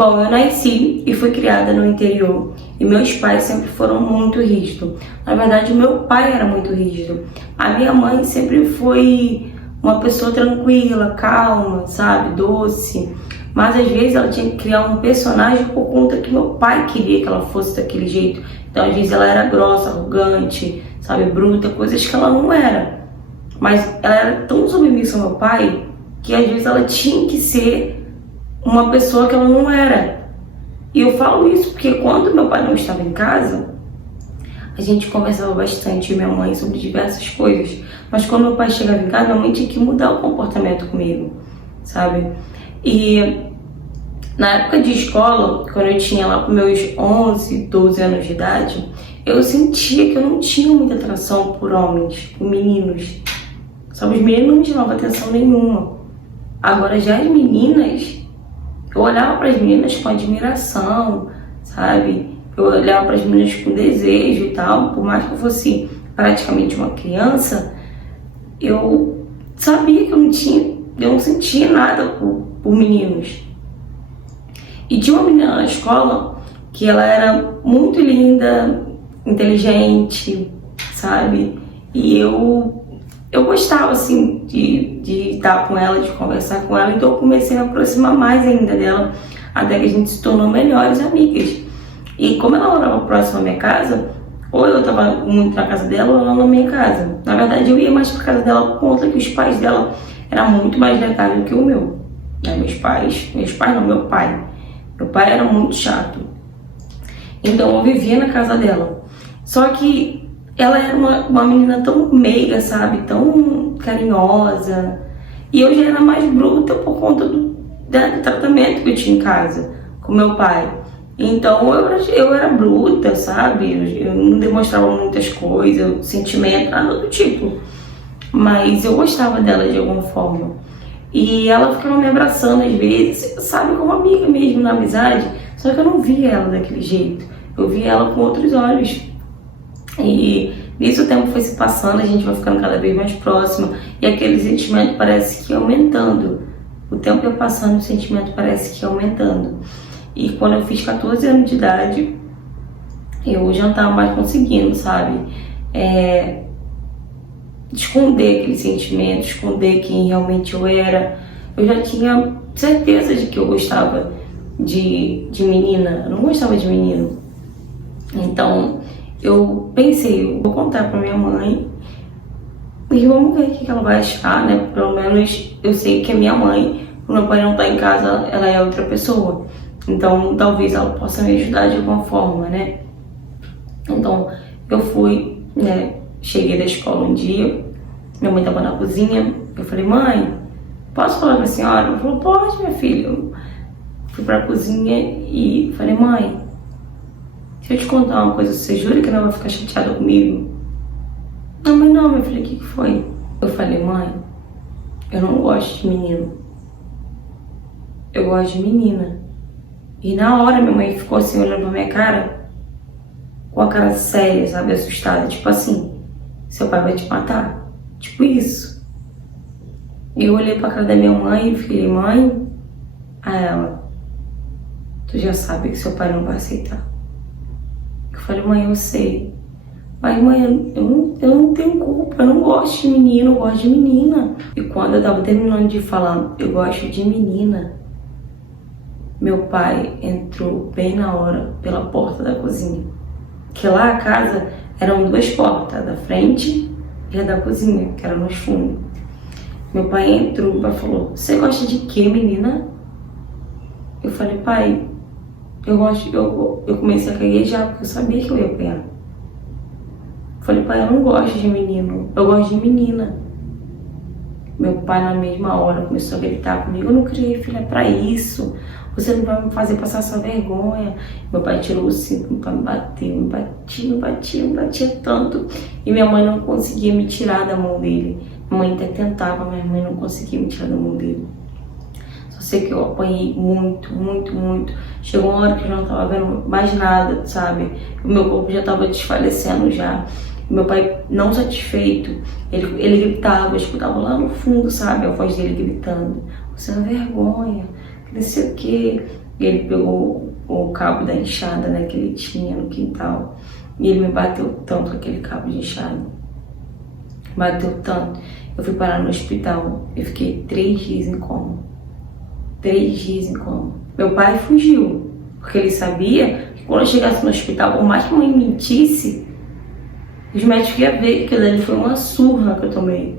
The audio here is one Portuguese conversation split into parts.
Bom, eu nasci e fui criada no interior e meus pais sempre foram muito rígidos. Na verdade, meu pai era muito rígido. A minha mãe sempre foi uma pessoa tranquila, calma, sabe, doce. Mas às vezes ela tinha que criar um personagem por conta que meu pai queria que ela fosse daquele jeito. Então às vezes ela era grossa, arrogante, sabe, bruta, coisas que ela não era. Mas ela era tão submissa ao meu pai que às vezes ela tinha que ser uma pessoa que ela não era. E eu falo isso porque quando meu pai não estava em casa, a gente conversava bastante, minha mãe, sobre diversas coisas. Mas quando meu pai chegava em casa, minha mãe tinha que mudar o comportamento comigo, sabe? E na época de escola, quando eu tinha lá com meus 11, 12 anos de idade, eu sentia que eu não tinha muita atração por homens, por meninos. Sabe, os meninos não me chamavam atenção nenhuma. Agora já as meninas, eu olhava para as meninas com admiração, sabe? Eu olhava para as meninas com desejo e tal. Por mais que eu fosse praticamente uma criança, eu sabia que eu não sentia nada por meninos. E tinha uma menina na escola que ela era muito linda, inteligente, sabe? E eu gostava, assim, de estar com ela, de conversar com ela, então eu comecei a me aproximar mais ainda dela, até que a gente se tornou melhores amigas. E como ela morava próximo à minha casa, ou eu estava muito na casa dela, ou ela na minha casa. Na verdade, eu ia mais pra casa dela por conta que os pais dela eram muito mais legais do que o meu. Meus pais não, meu pai. Meu pai era muito chato. Então eu vivia na casa dela. Só que ela era uma menina tão meiga, sabe? Tão carinhosa. E eu já era mais bruta por conta do tratamento que eu tinha em casa com meu pai. Então eu era bruta, sabe? Eu não demonstrava muitas coisas, sentimento, nada do tipo. Mas eu gostava dela de alguma forma. E ela ficava me abraçando às vezes, sabe? Como amiga mesmo, na amizade. Só que eu não via ela daquele jeito. Eu via ela com outros olhos. E nisso o tempo foi se passando, a gente vai ficando cada vez mais próxima e aquele sentimento parece que ia aumentando. O tempo ia passando, o sentimento parece que ia aumentando. E quando eu fiz 14 anos de idade, eu já não estava mais conseguindo, sabe? Esconder aquele sentimento, esconder quem realmente eu era. Eu já tinha certeza de que eu gostava de menina, eu não gostava de menino. Então eu pensei, eu vou contar pra minha mãe e vamos ver o que ela vai achar, né? Pelo menos eu sei que a minha mãe, quando meu pai não tá em casa, ela é outra pessoa. Então talvez ela possa me ajudar de alguma forma, né? Então eu fui, né? Cheguei da escola um dia, minha mãe tava na cozinha, eu falei, mãe, posso falar com a senhora? Ela falou, pode, minha filha. Eu fui pra cozinha e falei, mãe, deixa eu te contar uma coisa, você jura que não vai ficar chateada comigo? Não, mãe, não, minha filha, o que foi? Eu falei, mãe, eu não gosto de menino. Eu gosto de menina. E na hora minha mãe ficou assim, olhando pra minha cara, com a cara séria, sabe, assustada, tipo assim, seu pai vai te matar. Tipo isso. Eu olhei pra cara da minha mãe e falei, mãe, a ela, tu já sabe que seu pai não vai aceitar. Eu falei, mãe, eu sei. Mas, mãe, eu não tenho culpa, eu não gosto de menino, eu gosto de menina. E quando eu tava terminando de falar, eu gosto de menina, meu pai entrou bem na hora pela porta da cozinha. Que lá a casa eram duas portas, a da frente e a da cozinha, que era nos fundos. Meu pai entrou e falou, você gosta de quê, menina? Eu falei, pai, eu comecei a caguejar, porque eu sabia que eu ia apanhar. Eu falei, pai, eu não gosto de menino, eu gosto de menina. Meu pai, na mesma hora, começou a gritar comigo, eu não criei filha pra isso, você não vai me fazer passar essa vergonha. Meu pai tirou o cinto, meu pai me bateu, me batia tanto. E minha mãe não conseguia me tirar da mão dele. Minha mãe até tentava, mas minha mãe não conseguia me tirar da mão dele. Só sei que eu apanhei muito, muito, muito. Chegou uma hora que eu não tava vendo mais nada, sabe? O meu corpo já tava desfalecendo já. Meu pai, não satisfeito, ele gritava, eu escutava lá no fundo, sabe? A voz dele gritando, você é uma vergonha, não sei o quê. e ele pegou o cabo da enxada, né, que ele tinha no quintal, e ele me bateu tanto com aquele cabo de enxada. Bateu tanto. Eu fui parar no hospital. Eu fiquei 3 dias em coma. 3 dias em coma. Meu pai fugiu, porque ele sabia que quando eu chegasse no hospital, por mais que a mãe mentisse, os médicos iam ver que aquilo ali foi uma surra que eu tomei.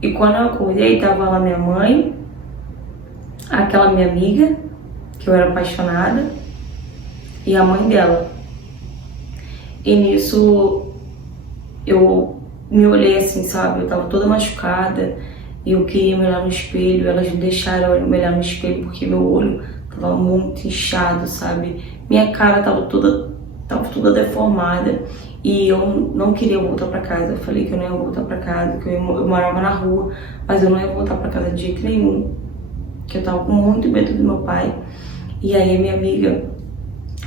E quando eu acordei, tava lá minha mãe, aquela minha amiga, que eu era apaixonada, e a mãe dela. E nisso eu me olhei assim, sabe? Eu tava toda machucada e eu queria me olhar no espelho. Elas me deixaram eu me olhar no espelho porque meu olho tava muito inchado, sabe? Minha cara tava toda deformada e eu não queria voltar pra casa. Eu falei que eu não ia voltar pra casa, que eu morava na rua, mas eu não ia voltar pra casa de jeito nenhum, que eu tava com muito medo do meu pai. E aí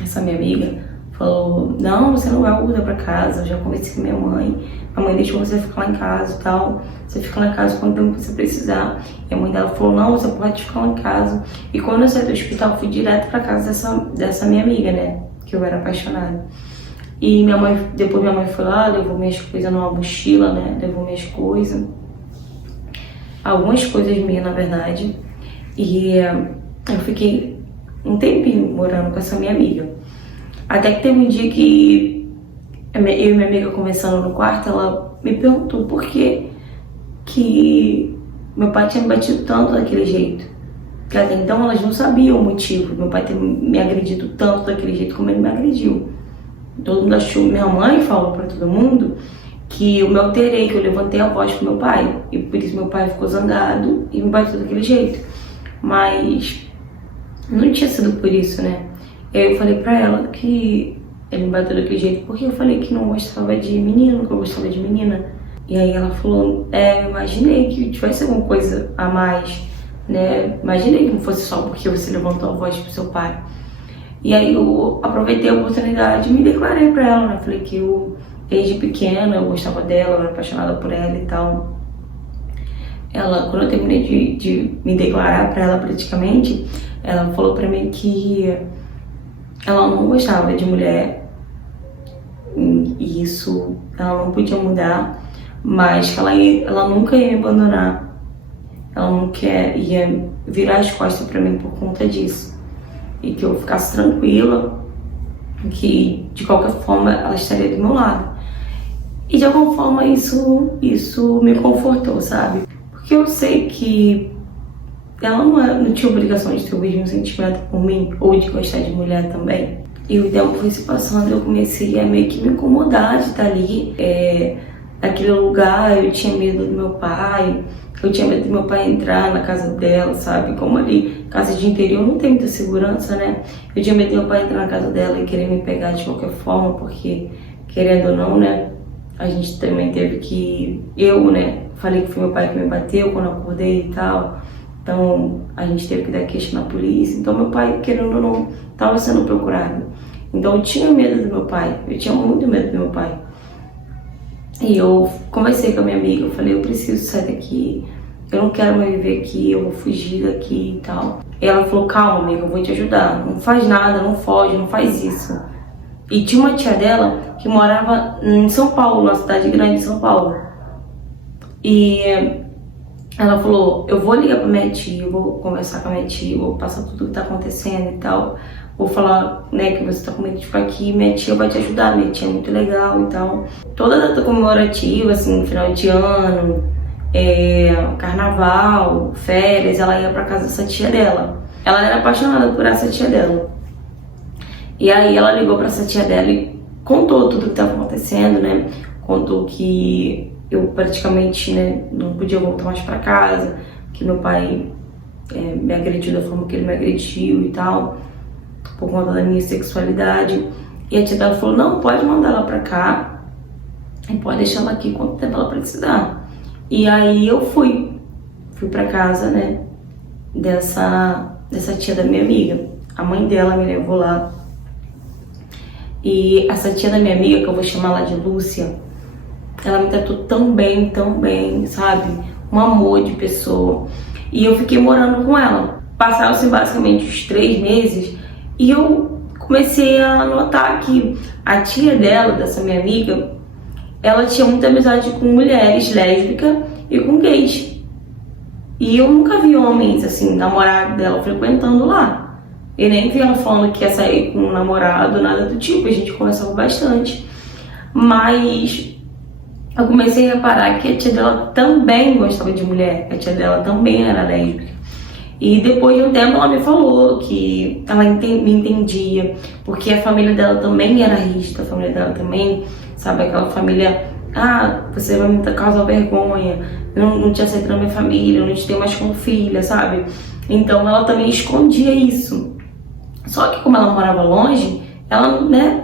essa minha amiga falou, não, você não vai voltar pra casa, eu já conversei com minha mãe, a mãe deixou você ficar lá em casa e tal, você fica lá em casa quando tempo você precisar. E a mãe dela falou, não, você pode ficar lá em casa. E quando eu saí do hospital, eu fui direto pra casa dessa minha amiga, né, que eu era apaixonada. E depois minha mãe foi lá, levou minhas coisas numa mochila, né, levou minhas coisas, algumas coisas minhas, na verdade. E eu fiquei um tempinho morando com essa minha amiga. Até que teve um dia que eu e minha amiga conversando no quarto, ela me perguntou por que meu pai tinha me batido tanto daquele jeito. Porque até então elas não sabiam o motivo, meu pai ter me agredido tanto daquele jeito como ele me agrediu. Todo mundo achou, minha mãe falou pra todo mundo que eu me alterei, que eu levantei a voz pro meu pai. E por isso meu pai ficou zangado e me bateu daquele jeito. Mas não tinha sido por isso, né? E aí eu falei pra ela que ele me bateu daquele jeito porque eu falei que não gostava de menino, que eu gostava de menina. E aí ela falou, eu imaginei que tivesse alguma coisa a mais, né? Imaginei que não fosse só porque você levantou a voz pro seu pai. E aí eu aproveitei a oportunidade e me declarei pra ela, né? Falei que eu, desde pequena, eu gostava dela, eu era apaixonada por ela e tal. Ela, quando eu terminei de me declarar pra ela praticamente, ela falou pra mim que ela não gostava de mulher, e isso ela não podia mudar, mas que ela nunca ia me abandonar, ela nunca ia virar as costas pra mim por conta disso, e que eu ficasse tranquila, que de qualquer forma ela estaria do meu lado. E de alguma forma isso me confortou, sabe? Porque eu sei que ela não tinha obrigação de ter o mesmo sentimento por mim, ou de gostar de mulher também. E o tempo foi se passando, eu comecei a meio que me incomodar de estar ali, naquele lugar. Eu tinha medo do meu pai, eu tinha medo do meu pai entrar na casa dela, sabe? Como ali, casa de interior não tem muita segurança, né? Eu tinha medo do meu pai entrar na casa dela e querer me pegar de qualquer forma, porque, querendo ou não, né, a gente também teve que... Eu, né, falei que foi meu pai que me bateu quando eu acordei e tal. Então, a gente teve que dar queixa na polícia. Então, meu pai, querendo ou não, estava sendo procurado. Então, eu tinha medo do meu pai. Eu tinha muito medo do meu pai. E eu conversei com a minha amiga. Eu falei, eu preciso sair daqui. Eu não quero mais viver aqui. Eu vou fugir daqui e tal. E ela falou, calma, amiga, eu vou te ajudar. Não faz nada, não foge, não faz isso. E tinha uma tia dela que morava em São Paulo, uma cidade grande de São Paulo. E ela falou, eu vou ligar pra minha tia, eu vou conversar com a minha tia, vou passar tudo o que tá acontecendo e tal. Vou falar, né, que você tá com medo de ficar aqui, minha tia vai te ajudar, minha tia é muito legal e tal. Toda data comemorativa, assim, final de ano, carnaval, férias, ela ia pra casa dessa tia dela. Ela era apaixonada por essa tia dela. E aí ela ligou pra essa tia dela e contou tudo o que tava acontecendo, né? Contou que eu praticamente, né, não podia voltar mais pra casa, que meu pai me agrediu da forma que ele me agrediu e tal, por conta da minha sexualidade. E a tia dela falou, não, pode mandar ela pra cá e pode deixar ela aqui quanto tempo ela precisar. E aí eu fui pra casa, né, dessa tia da minha amiga. A mãe dela me levou lá. E essa tia da minha amiga, que eu vou chamar ela de Lúcia, ela me tratou tão bem, sabe? Um amor de pessoa. E eu fiquei morando com ela. passaram-se basicamente os 3 meses e eu comecei a notar que a tia dela, dessa minha amiga, ela tinha muita amizade com mulheres lésbicas e com gays. E eu nunca vi homens, assim, namorado dela frequentando lá. Eu nem vi ela falando que ia sair com um namorado, nada do tipo, a gente conversava bastante. Mas eu comecei a reparar que a tia dela também gostava de mulher, a tia dela também era lésbica. E depois de um tempo ela me falou que ela me entendia, porque a família dela também era rígida, a família dela também, sabe, aquela família, você vai me causar vergonha, eu não te aceito na minha família, eu não te tenho mais como filha, sabe? Então ela também escondia isso. Só que como ela morava longe, ela, né,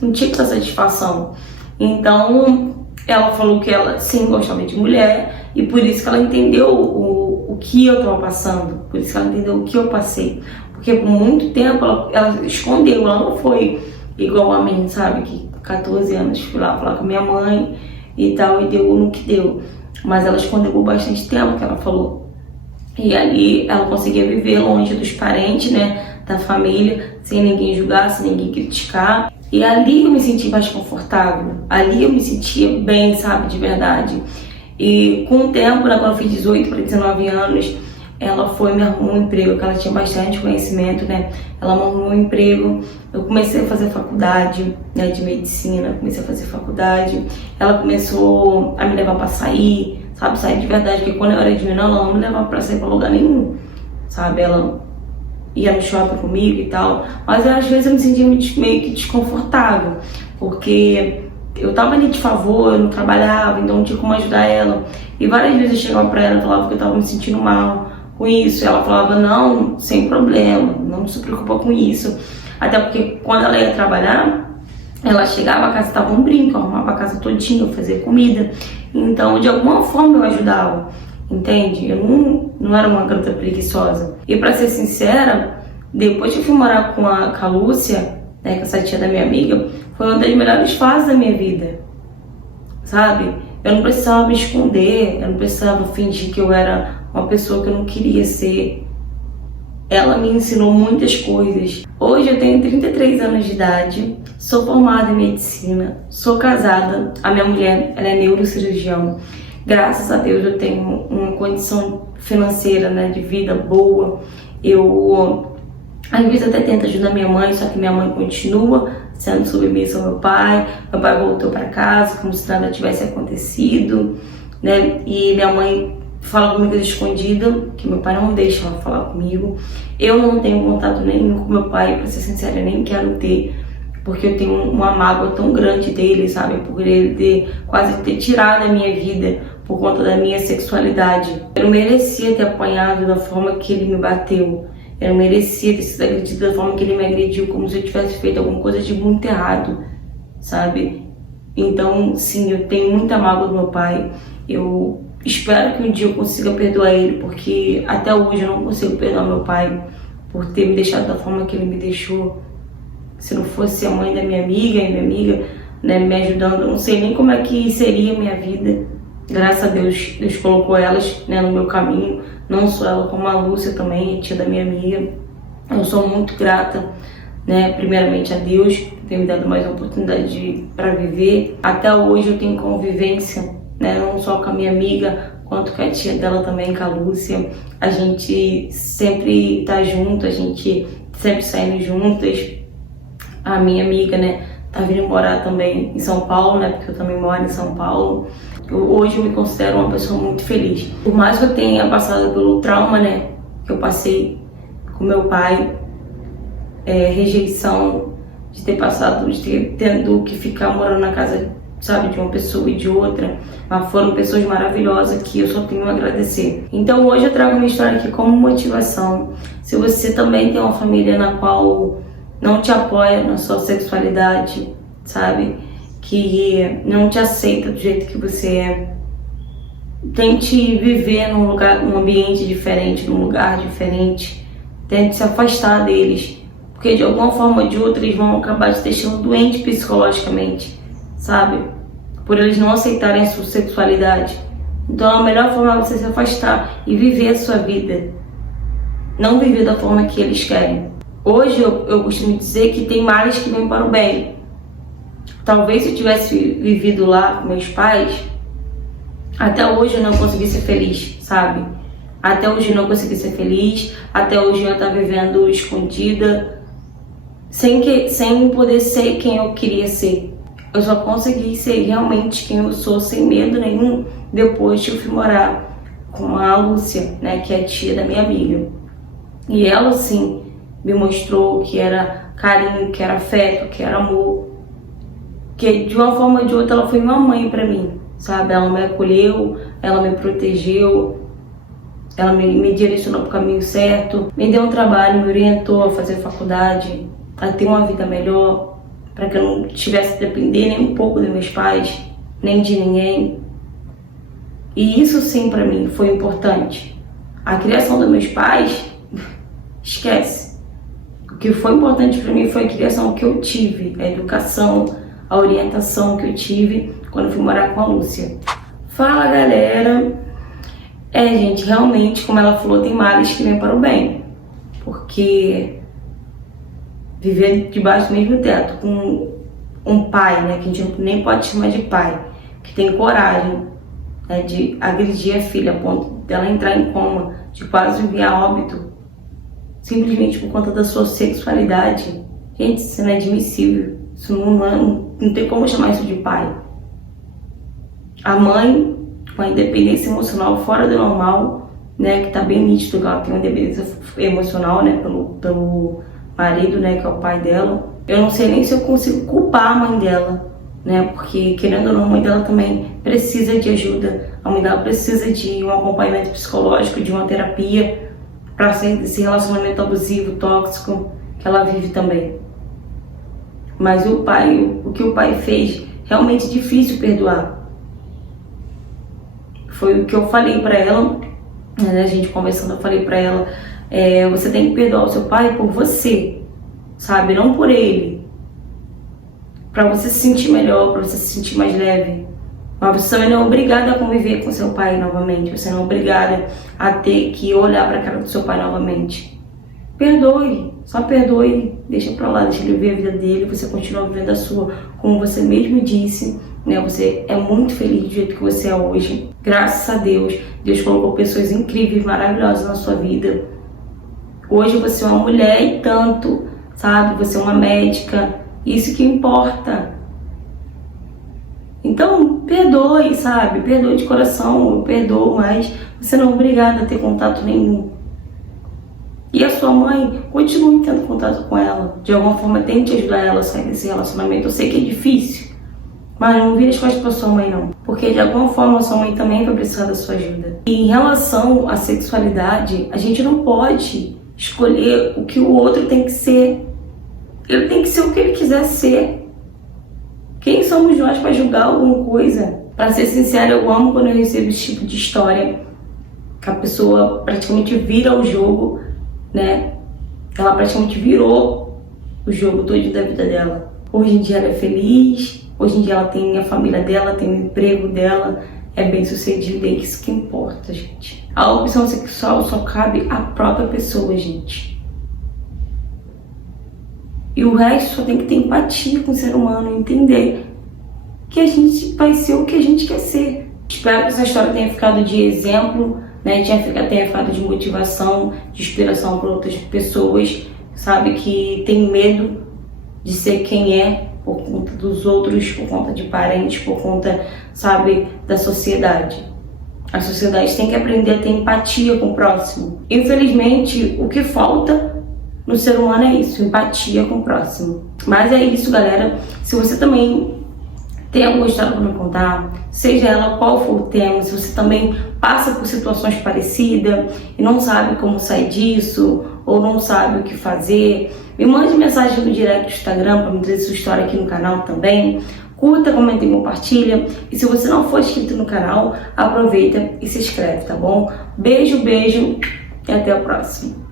não tinha essa satisfação. Então ela falou que ela sim gostava de mulher e por isso que ela entendeu o que eu estava passando, por isso que ela entendeu o que eu passei. Porque por muito tempo ela escondeu, ela não foi igual a mim, sabe? Que 14 anos fui lá falar com minha mãe e tal, e deu no que deu. Mas ela escondeu por bastante tempo, que ela falou. E ali ela conseguia viver longe dos parentes, né? Da família, sem ninguém julgar, sem ninguém criticar. E ali eu me senti mais confortável, ali eu me sentia bem, sabe, de verdade. E com o tempo, né, quando eu fiz 18 para 19 anos, ela foi me arrumou um emprego, porque ela tinha bastante conhecimento, né? Ela me arrumou um emprego, eu comecei a fazer faculdade, né, de medicina, comecei a fazer faculdade. Ela começou a me levar para sair, sabe, sair de verdade, porque quando eu era de menor, ela não me levava para sair para lugar nenhum, sabe? Ela ia no shopping comigo e tal, mas às vezes eu me sentia meio que desconfortável, porque eu tava ali de favor, eu não trabalhava, então não tinha como ajudar ela. E várias vezes eu chegava pra ela e falava que eu tava me sentindo mal com isso, e ela falava, não, sem problema, não se preocupa com isso. Até porque quando ela ia trabalhar, ela chegava, a casa tava um brinco, eu arrumava a casa todinha, eu fazia comida, então de alguma forma eu ajudava. Entende? Eu não era uma garota preguiçosa. E pra ser sincera, depois que eu fui morar com a Lúcia, né, com essa tia da minha amiga, foi uma das melhores fases da minha vida. Sabe? Eu não precisava me esconder, eu não precisava fingir que eu era uma pessoa que eu não queria ser. Ela me ensinou muitas coisas. Hoje eu tenho 33 anos de idade, sou formada em medicina, sou casada, a minha mulher ela é neurocirurgião. Graças a Deus eu tenho uma condição financeira, né, de vida boa. Eu, às vezes, até tento ajudar minha mãe, só que minha mãe continua sendo submissa ao meu pai. Meu pai voltou para casa como se nada tivesse acontecido, né? E minha mãe fala comigo escondida, que meu pai não deixa ela falar comigo. Eu não tenho contato nenhum com meu pai, para ser sincera, eu nem quero ter, porque eu tenho uma mágoa tão grande dele, sabe? Por ele quase ter tirado a minha vida por conta da minha sexualidade. Eu não merecia ter apanhado da forma que ele me bateu. Eu não merecia ter sido agredido da forma que ele me agrediu, como se eu tivesse feito alguma coisa de muito errado, sabe? Então, sim, eu tenho muita mágoa do meu pai. Eu espero que um dia eu consiga perdoar ele, porque até hoje eu não consigo perdoar meu pai por ter me deixado da forma que ele me deixou. Se não fosse a mãe da minha amiga e minha amiga, né, me ajudando, eu não sei nem como é que seria a minha vida. Graças a Deus, Deus colocou elas, né, no meu caminho. Não só ela, como a Lúcia também, a tia da minha amiga. Eu sou muito grata, né, primeiramente a Deus, por ter me dado mais uma oportunidade para viver. Até hoje eu tenho convivência, né, não só com a minha amiga, quanto com a tia dela também, com a Lúcia. A gente sempre tá junto, a gente sempre saindo juntas. A minha amiga, né, tá vindo morar também em São Paulo, né, porque eu também moro em São Paulo. Hoje eu me considero uma pessoa muito feliz. Por mais que eu tenha passado pelo trauma, né, que eu passei com meu pai, rejeição, de ter passado, de ter tendo que ficar morando na casa, sabe, de uma pessoa e de outra, mas foram pessoas maravilhosas que eu só tenho a agradecer. Então hoje eu trago minha história aqui como motivação. Se você também tem uma família na qual não te apoia na sua sexualidade, sabe, que não te aceita do jeito que você é, tente viver num lugar, num ambiente diferente, num lugar diferente. Tente se afastar deles, porque de alguma forma ou de outra eles vão acabar te deixando doente psicologicamente, sabe? Por eles não aceitarem a sua sexualidade. Então a melhor forma é você se afastar e viver a sua vida. não viver da forma que eles querem. Hoje eu costumo dizer que tem males que vêm para o bem. Talvez se eu tivesse vivido lá com meus pais, até hoje eu não consegui ser feliz, sabe? Até hoje eu não consegui ser feliz, até hoje eu estava vivendo escondida, sem poder ser quem eu queria ser. Eu só consegui ser realmente quem eu sou, sem medo nenhum, depois que eu fui morar com a Lúcia, né, que é a tia da minha amiga. E ela, sim, me mostrou que era carinho, que era afeto, que era amor. Que de uma forma ou de outra ela foi uma mãe pra mim, sabe? Ela me acolheu, ela me protegeu, ela me direcionou pro caminho certo, me deu um trabalho, me orientou a fazer faculdade, a ter uma vida melhor, para que eu não tivesse que depender nem um pouco dos meus pais, nem de ninguém. E isso sim para mim foi importante. A criação dos meus pais, esquece. O que foi importante para mim foi a criação que eu tive, a educação, a orientação que eu tive quando eu fui morar com a Lúcia. Fala, galera! Gente, realmente, como ela falou, tem males que vêm para o bem. Porque viver debaixo do mesmo teto com um pai, né, que a gente nem pode chamar de pai, que tem coragem, né, de agredir a filha a ponto dela entrar em coma, de quase vir a óbito, simplesmente por conta da sua sexualidade. Gente, isso não é admissível. Isso não tem como chamar isso de pai. A mãe, com a independência emocional fora do normal, né, que tá bem nítido que ela tem uma independência emocional, né, pelo marido, né, que é o pai dela. Eu não sei nem se eu consigo culpar a mãe dela, né, porque querendo ou não, a mãe dela também precisa de ajuda. A mãe dela precisa de um acompanhamento psicológico, de uma terapia para sair desse relacionamento abusivo, tóxico que ela vive também. Mas o pai, o que o pai fez, realmente difícil perdoar. Foi o que eu falei para ela, né, a gente conversando, eu falei para ela, você tem que perdoar o seu pai por você, sabe, não por ele. Para você se sentir melhor, para você se sentir mais leve. Mas você também não é obrigada a conviver com seu pai novamente, você não é obrigada a ter que olhar para a cara do seu pai novamente. Perdoe, só perdoe, deixa pra lá, deixa ele ver a vida dele, você continua vivendo a sua, como você mesmo disse, né? Você é muito feliz do jeito que você é hoje. Graças a Deus, Deus colocou pessoas incríveis, maravilhosas na sua vida. Hoje você é uma mulher e tanto, sabe? Você é uma médica, isso que importa. Então, perdoe, sabe? Perdoe de coração, eu perdoo, mas você não é obrigada a ter contato nenhum. E a sua mãe, continue tendo contato com ela. De alguma forma, tente ajudar ela a sair desse relacionamento. Eu sei que é difícil, mas não vire as costas pra sua mãe, não. Porque de alguma forma, a sua mãe também vai precisar da sua ajuda. E em relação à sexualidade, a gente não pode escolher o que o outro tem que ser. Ele tem que ser o que ele quiser ser. Quem somos nós para julgar alguma coisa? Para ser sincera, eu amo quando eu recebo esse tipo de história, que a pessoa praticamente vira o jogo, né? Ela praticamente virou o jogo todo da vida dela. Hoje em dia ela é feliz, hoje em dia ela tem a família dela, tem o emprego dela, é bem sucedida, é isso que importa, gente. A opção sexual só cabe à própria pessoa, gente. E o resto só tem que ter empatia com o ser humano, entender que a gente vai ser o que a gente quer ser. Espero que essa história tenha ficado de exemplo, né, tenha ficado de motivação, de inspiração para outras pessoas, sabe, que tem medo de ser quem é por conta dos outros, por conta de parentes, por conta, sabe, da sociedade. A sociedade tem que aprender a ter empatia com o próximo. Infelizmente, o que falta no ser humano é isso, empatia com o próximo. Mas é isso, galera. Se você também tem alguma história para me contar, seja ela qual for o tema, se você também passa por situações parecidas e não sabe como sair disso, ou não sabe o que fazer, me mande mensagem no direct do Instagram para me dizer sua história aqui no canal também. Curta, comenta e compartilha. E se você não for inscrito no canal, aproveita e se inscreve, tá bom? Beijo, beijo e até o próximo.